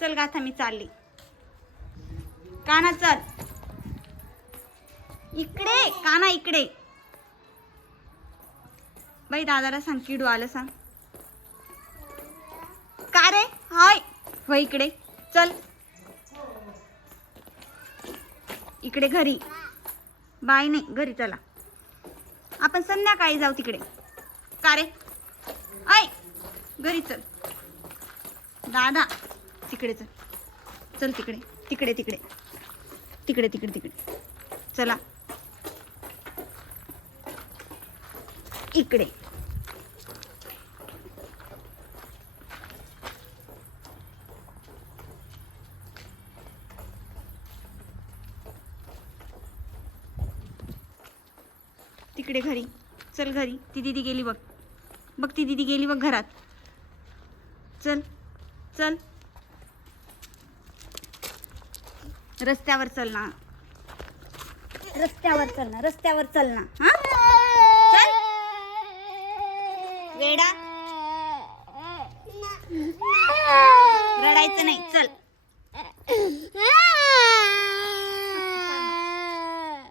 चल गाथा मी चालली. काना चल इकडे. काना इकडे. बाई दादाला सांग किडू आलं सांग. का रे? हाय हो इकडे चल. इकडे घरी. बाय नाही घरी चला. आपण संध्याकाळी जाऊ तिकडे. का रे? ऐ घरी चल. दादा तिकडे चल. चल तिकडे तिकडे तिकडे तिकडे तिकडे तिकडे चला. इकडे. तिकडे घरी चल. घरी ती दीदी गेली बघ. बघ ती दीदी गेली बघ घरात. चल चल. रस्त्यावर चल ना. रस्त्यावर चल ना. रस्त्यावर चल ना. हा चल वेडा. रडायचं नाही चल.